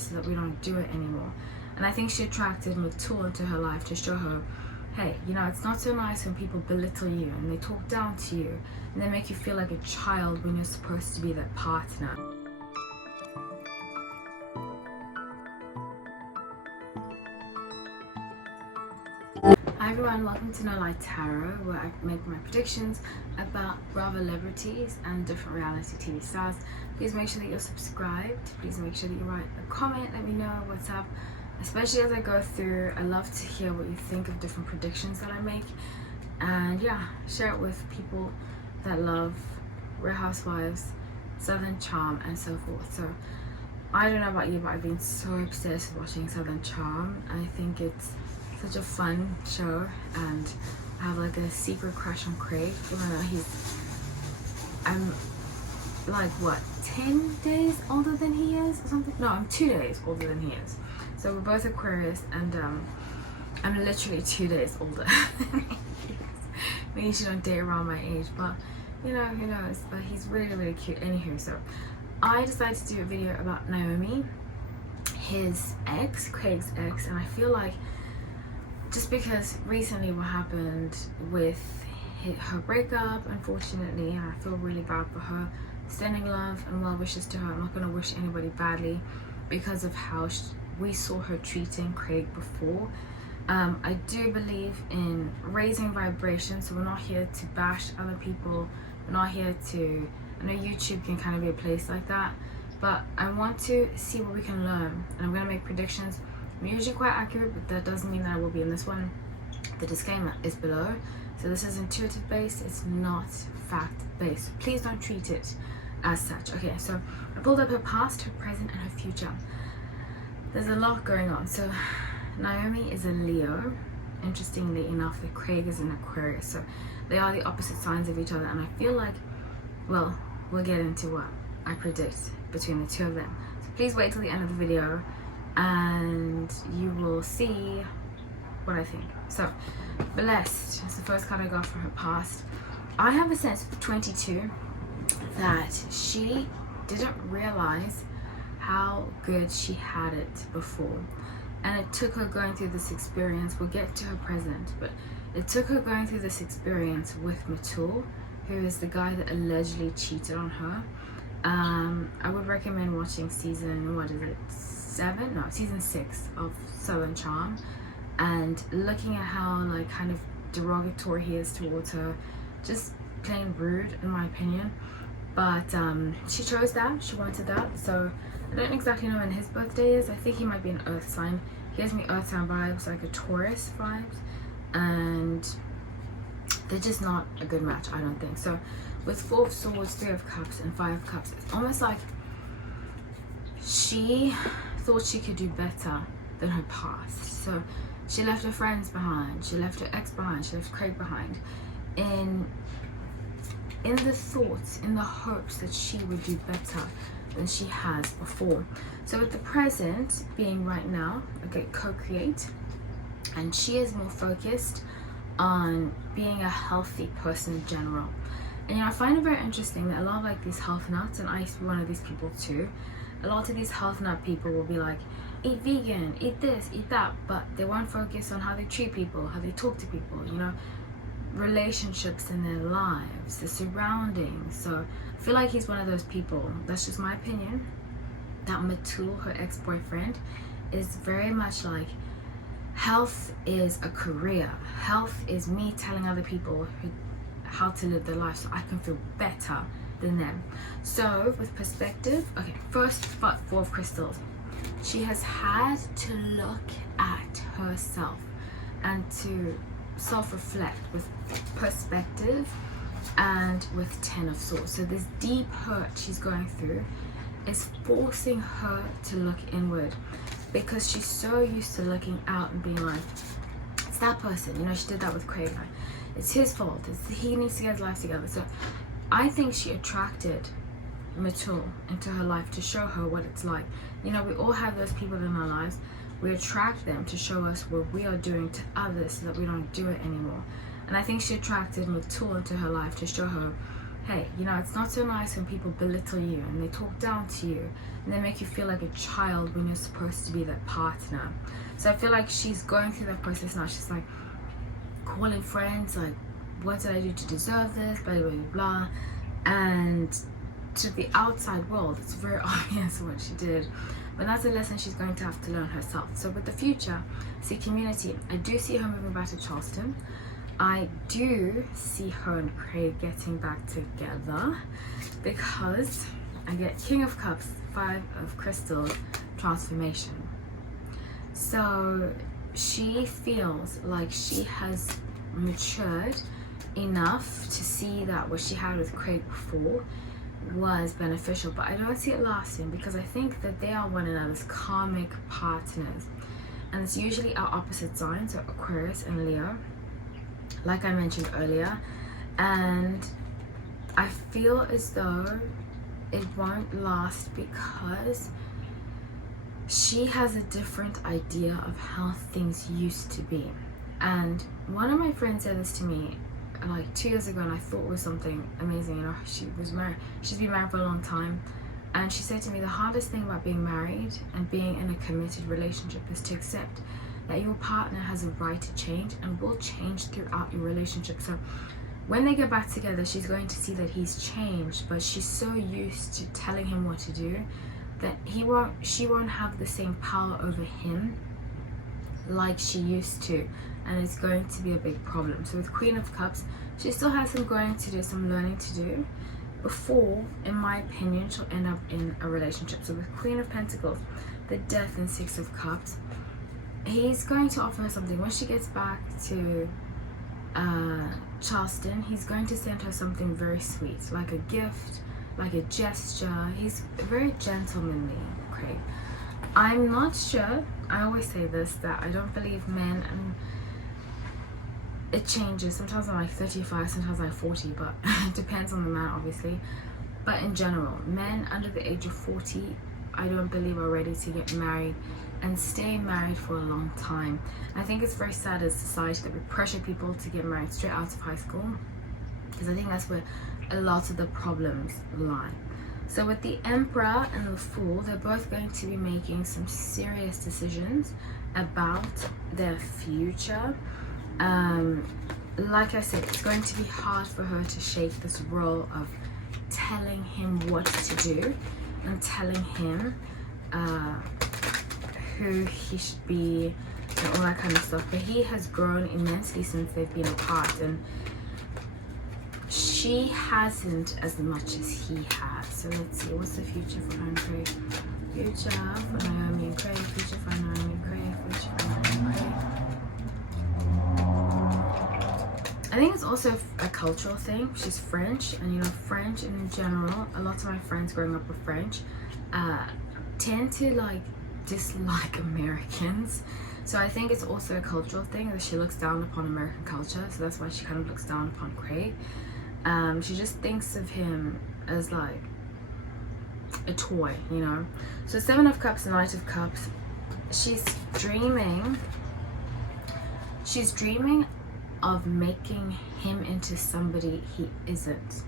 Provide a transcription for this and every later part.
so that we don't do it anymore. And I think she attracted Matul into her life to show her, hey, you know, it's not so nice when people belittle you and they talk down to you and they make you feel like a child when you're supposed to be their partner. Hi everyone, welcome to Naomie Tarot, where I make my predictions about Bravo celebrities and different reality TV stars. Please make sure that you're subscribed. Please make sure that you write a comment, let me know what's up. Especially as I go through, I love to hear what you think of different predictions that I make. And yeah, share it with people that love Real Housewives, Southern Charm, and so forth. So I don't know about you, but I've been so obsessed with watching Southern Charm. I think it's such a fun show, and I have like a secret crush on Craig, even though I'm like what, 10 days older than he is or something? No, I'm 2 days older than he is. So we're both Aquarius, and I'm literally 2 days older than he is. We usually don't date around my age, but you know, who knows? But he's really, really cute. Anywho, so I decided to do a video about Naomie, his ex, Craig's ex, and I feel like just because recently what happened with her breakup, unfortunately, and I feel really bad for her, sending love and well wishes to her. I'm not going to wish anybody badly because of how we saw her treating Craig before. I do believe in raising vibrations, so we're not here to bash other people. We're not here to, I know YouTube can kind of be a place like that, but I want to see what we can learn, and I'm going to make predictions. I'm usually quite accurate, but that doesn't mean that I will be in this one. The disclaimer is below. So this is intuitive based, it's not fact based. Please don't treat it as such. Okay, so I pulled up her past, her present, and her future. There's a lot going on. So Naomie is a Leo. Interestingly enough, that Craig is an Aquarius. So they are the opposite signs of each other, and I feel like, well, we'll get into what I predict between the two of them. So please wait till the end of the video and you will see what I think. So Blessed is the first card I got for her past. I have a sense of 22 that she didn't realize how good she had it before, and it took her going through this experience. We'll get to her present, but it took her going through this experience with Matul, who is the guy that allegedly cheated on her. I would recommend watching season, what is it, season 6 of Southern Charm, and looking at how like kind of derogatory he is towards her, just plain rude in my opinion. But she chose that, she wanted that. So I don't exactly know when his birthday is. I think he might be an earth sign. He gives me earth sign vibes, like a Taurus vibes, and they're just not a good match, I don't think. So with 4 of Swords, 3 of Cups, and 5 of Cups, it's almost like she thought she could do better than her past. So she left her friends behind, she left her ex behind, she left Craig behind, in the thoughts, in the hopes that she would do better than she has before. So with the present being right now, okay, co-create, and she is more focused on being a healthy person in general. And you know, I find it very interesting that a lot of like these health nuts, and I used to be one of these people too, a lot of these health nut people will be like, eat vegan, eat this, eat that, but they won't focus on how they treat people, how they talk to people, you know, relationships in their lives, the surroundings. So I feel like he's one of those people, that's just my opinion, that Matul, her ex-boyfriend, is very much like, health is a career, health is me telling other people how to live their life so I can feel better than them. So with perspective, okay, first 4 of Crystals, she has had to look at herself and to self-reflect with perspective and with 10 of Swords. So this deep hurt she's going through is forcing her to look inward, because she's so used to looking out and being like, it's that person, you know, she did that with Craig, like, it's his fault, he needs to get his life together. So I think she attracted Matul into her life to show her what it's like. You know, we all have those people in our lives. We attract them to show us what we are doing to others so that we don't do it anymore. And I think she attracted Matul into her life to show her, hey, you know, it's not so nice when people belittle you and they talk down to you and they make you feel like a child when you're supposed to be their partner. So I feel like she's going through that process now. She's like calling friends, like, what did I do to deserve this, blah blah blah blah. And to the outside world, it's very obvious what she did, but that's a lesson she's going to have to learn herself. So with the future, see community, I do see her moving back to Charleston. I do see her and Craig getting back together, because I get King of Cups, 5 of Crystals, transformation. So she feels like she has matured enough to see that what she had with Craig before was beneficial, but I don't see it lasting, because I think that they are one another's karmic partners, and it's usually our opposite signs, so Aquarius and Leo, like I mentioned earlier. And I feel as though it won't last because she has a different idea of how things used to be. And one of my friends said this to me like 2 years ago, and I thought was something amazing. You know, she's been married for a long time, and she said to me, the hardest thing about being married and being in a committed relationship is to accept that your partner has a right to change and will change throughout your relationship. So when they get back together, she's going to see that he's changed, but she's so used to telling him what to do that she won't have the same power over him like she used to, and it's going to be a big problem. So with Queen of Cups, she still has some growing to do, some learning to do before, in my opinion, she'll end up in a relationship. So with Queen of Pentacles, the Death, and 6 of Cups, he's going to offer her something. When she gets back to Charleston, he's going to send her something very sweet, like a gift, like a gesture. He's very gentlemanly, Craig. I'm not sure, I always say this, that I don't believe men, and it changes. Sometimes I'm like 35, sometimes I'm 40, but it depends on the man, obviously. But in general, men under the age of 40, I don't believe are ready to get married and stay married for a long time. I think it's very sad as society that we pressure people to get married straight out of high school, because I think that's where a lot of the problems lie. So with the Emperor and the Fool, they're both going to be making some serious decisions about their future. Like I said, it's going to be hard for her to shake this role of telling him what to do and telling him who he should be and all that kind of stuff. But he has grown immensely since they've been apart, and she hasn't as much as he has. So let's see, what's the future for her and Craig? Future for Naomie and Craig, future for Naomie and Craig, future for Naomie and Craig. I think it's also a cultural thing. She's French, and you know, French in general, a lot of my friends growing up with French tend to like dislike Americans. So I think it's also a cultural thing that she looks down upon American culture. So that's why she kind of looks down upon Craig. She just thinks of him as like a toy, you know. So 7 of Cups, Knight of Cups, she's dreaming of making him into somebody he isn't,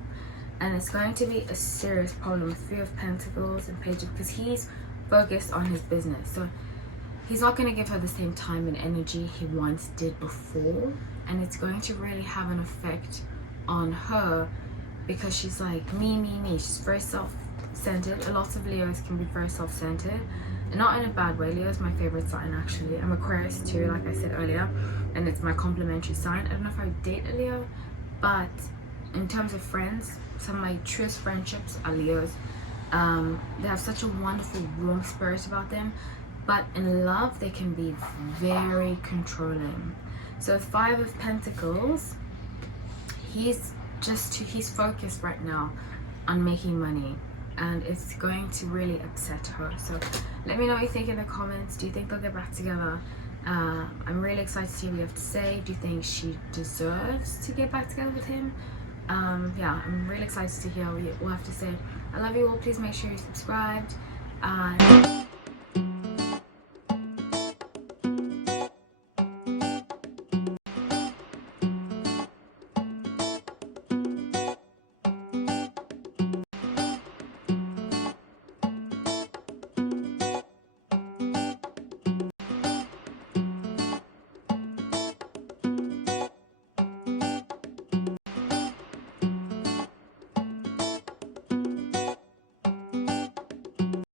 and it's going to be a serious problem with 3 of Pentacles and Page of, because he's focused on his business. So he's not going to give her the same time and energy he once did before, and it's going to really have an effect on her, because she's like me. She's very self-centered. A lot of Leos can be very self-centered, and not in a bad way. Leo is my favorite sign, actually. I'm Aquarius too, like I said earlier, and it's my complementary sign. I don't know if I would date a Leo, but in terms of friends, some of my truest friendships are Leos. They have such a wonderful warm spirit about them, but in love they can be very controlling. So 5 of Pentacles, he's focused right now on making money, and it's going to really upset her. So let me know what you think in the comments. Do you think they'll get back together? I'm really excited to see what you have to say. Do you think she deserves to get back together with him? Yeah, I'm really excited to hear what you all have to say. I love you all. Please make sure you're subscribed.